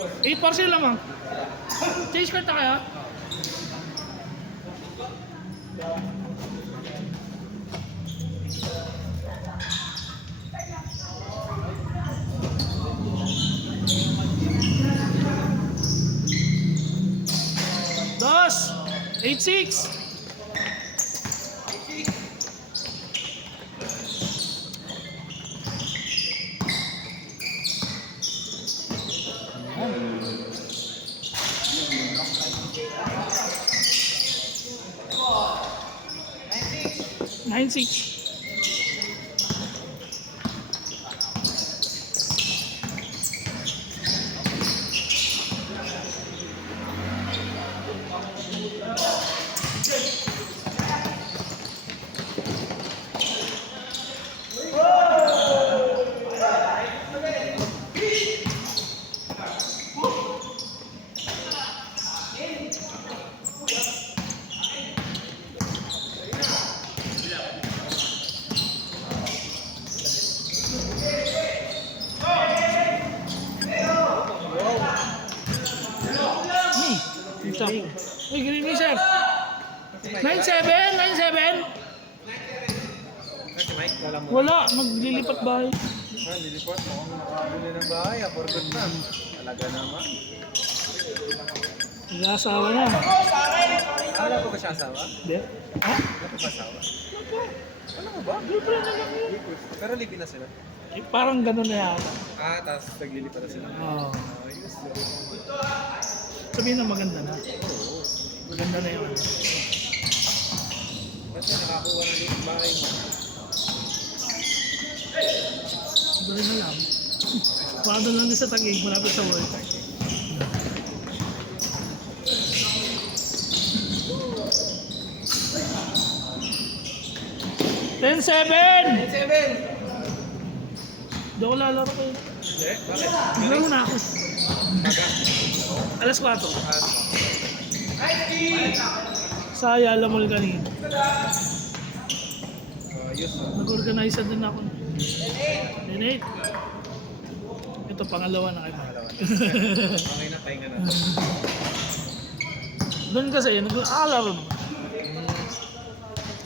8 parcel lang. Change card na kaya? Dos! 8-6! Nine six. Uy, green me, sir. 9-7, 9-7. Kasi Mike, wala mo. Wala, maglilipat bahay. Lilipot mo. Nakabili ng bahay. For good na. Talaga naman. Nag-aasawa na. Wala pa ba siya asawa? Hindi. Ha? Wala pa ba asawa? Wala mo ba? Girlfriend na lang yun. Pero live na sila. Eh, parang ganun na yata. Tapos naglilipat na sila. Oo. Ayos. Sabihin na maganda na. Maganda na yun. Kasi nakakuha na yung bahay mo. Hindi rin alam. Paano lang din sa Taguig, malapit sa work. Ten seven! Hindi ako lalaro ko yun. Bakit? Laro na ako. Baga. Alas 4. Sa Ayala Mall kanina. Ayos. Nag-organize na din ako. Then 8. Ito, pangalawa na kayo. Okay na, pahinga na. Doon kasi, nag-aalaro naman.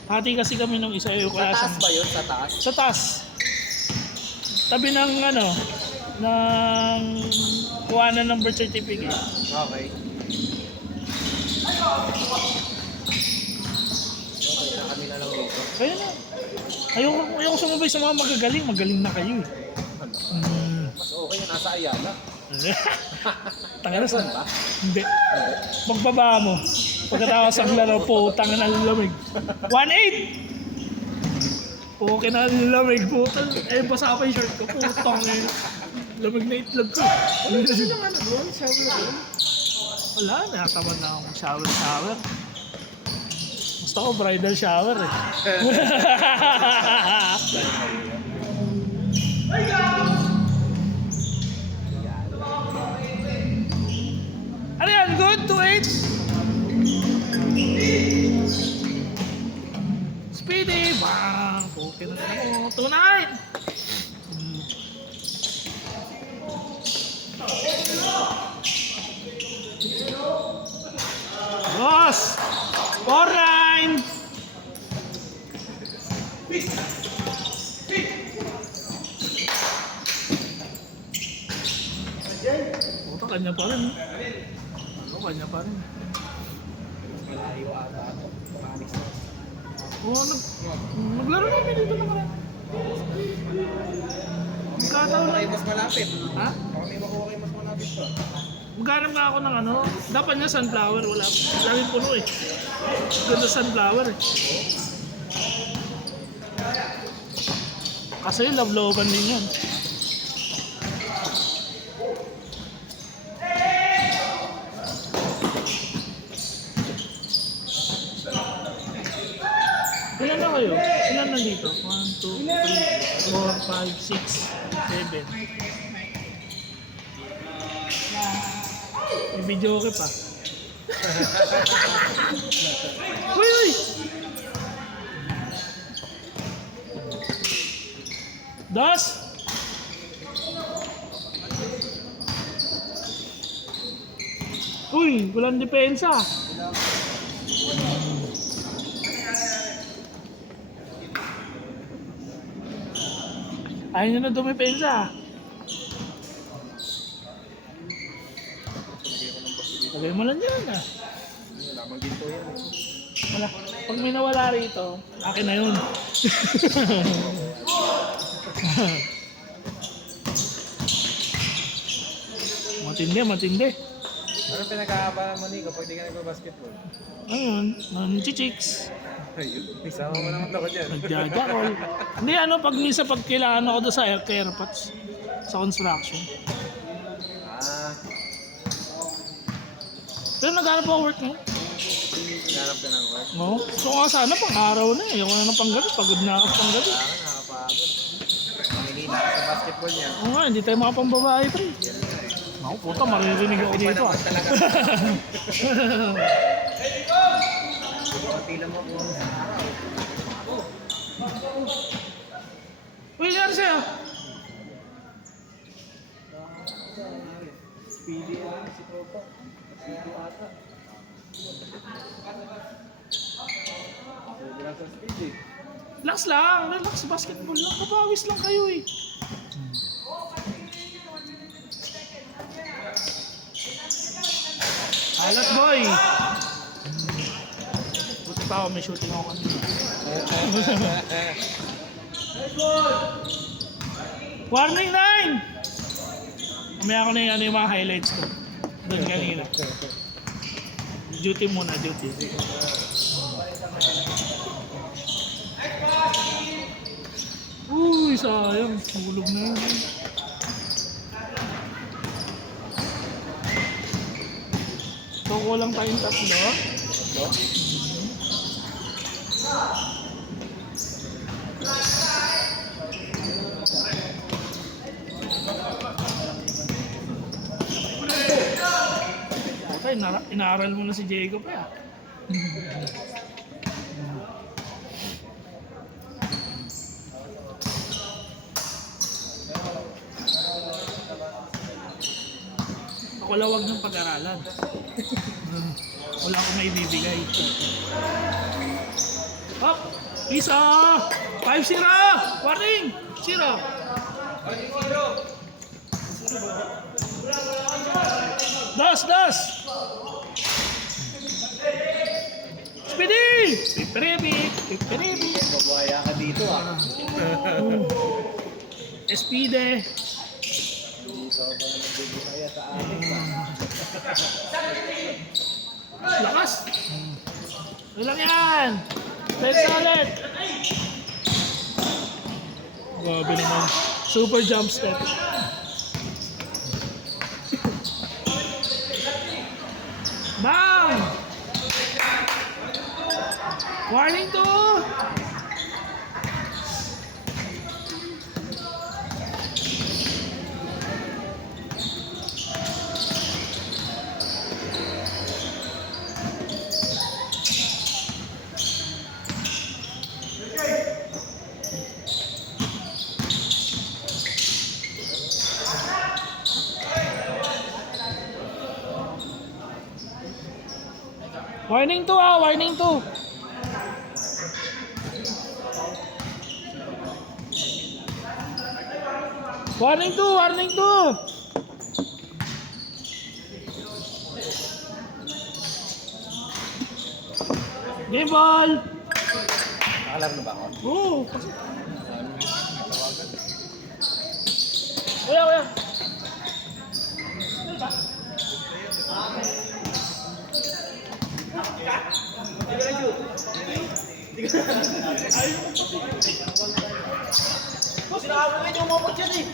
Hati kasi kami nung isa yung Sa klase. taas ba yun? Sa taas? Sa taas. Tabi ng ano, ng kuhanan ng birth certificate. Okay. Okay na kami na lang dito. Kaya na. Ayoko sumabay sa mga magagaling. Magaling na kayo eh. Mas okay yung nasa Ayala. Tanga na Saan ba? Hindi. Magbaba mo. Pagkatapos ang laro po, tanga na lamig. 1-8! Okay na lamig po. Eh, basa pa yung shirt ko. Putang eh. Lamig na itlog ko. Ano kasi naman doon? Shower doon? Wala, nakatamad na akong shower. Gusto ko bridal shower eh. Ano yan? Good? 2-8? Speedy! Bang! Okay na mo. 2-9! Boss! 4-9! Puta, kanya pa rin. Kanya pa rin. Malayo ata ito. Pamanis na. Oo, naglaro namin dito naman. Magkataon Okay, lang. mas malapit. Ha? Okay, makuha kayo mas malapit to. Maghanap nga ako ng ano. Dapat niya sunflower. Wala. Laging puno eh. Ganda sunflower eh. Kasi love-lovan din yan. Ilan na kayo? Ilan na dito? 1, 2, 3, 4, 5, 6, 7. May video okay pa. Uy, uy! Das! Uy, walang depensa. Ayaw nyo na dumipensa. Lagay mo lang dyan ah. Lamang ginto yan eh. Wala. Pag may nawala rito, akin na yun. Matindi, matindi. Anong pinag-aabalan mo, Nico, pag di ka nagpa-basketball? Ayun, nanchichicks. Ayun, isama mo naman ako dyan. Nagjajakol. Hindi ano, pag minsan pag kailangan ako doon sa airpods sa construction. Ah, Pero naghanap ako work mo. hinanap ka ng work. No? So nga sana pang araw na eh. Yung na pang gabi, pagod na ako pang gabi. Nakakapagod. Manginina ka sa basketball niya. Oo nga, hindi tayo makapambabae pre. Ako puta, maririnig ako dito ah. Pila mo kung sa araw. Uy, nangyari sa'yo? Speedy yan si Tropa. Speedy ata. Sobra sa speedy. Relax lang, relax, basketball lang. Kapawis lang kayo eh. Alat boy! Buti pa ako, may shooting ako kanina. Warning 9! Mamaya ako na yung mga highlights ko. Doon kanina. Duty muna, duty. Uy, sayang. Hulog na yun. So, kulang tayong tatlo. Okay, inaaral mo na si Diego pa. Ako lawag ng pag-aralan. Wala akong may bibigay. Up! Isa! 5-0! Warning! 0! Das! Speedy! Pipiribi! Babuhaya ka dito ah. Speedy! Hindi ka ba nagbubuhaya sa akin ah. Lakas! Ilang yan! Let's ulit! Grabe naman. Super jump step. Bang! Warning to! Warning to ah! Warning to! Warning to! Warning to! Game ball! Nakalaro na ba ako? Oo! Kuya! Sinakabuhin yung umabot yan eh!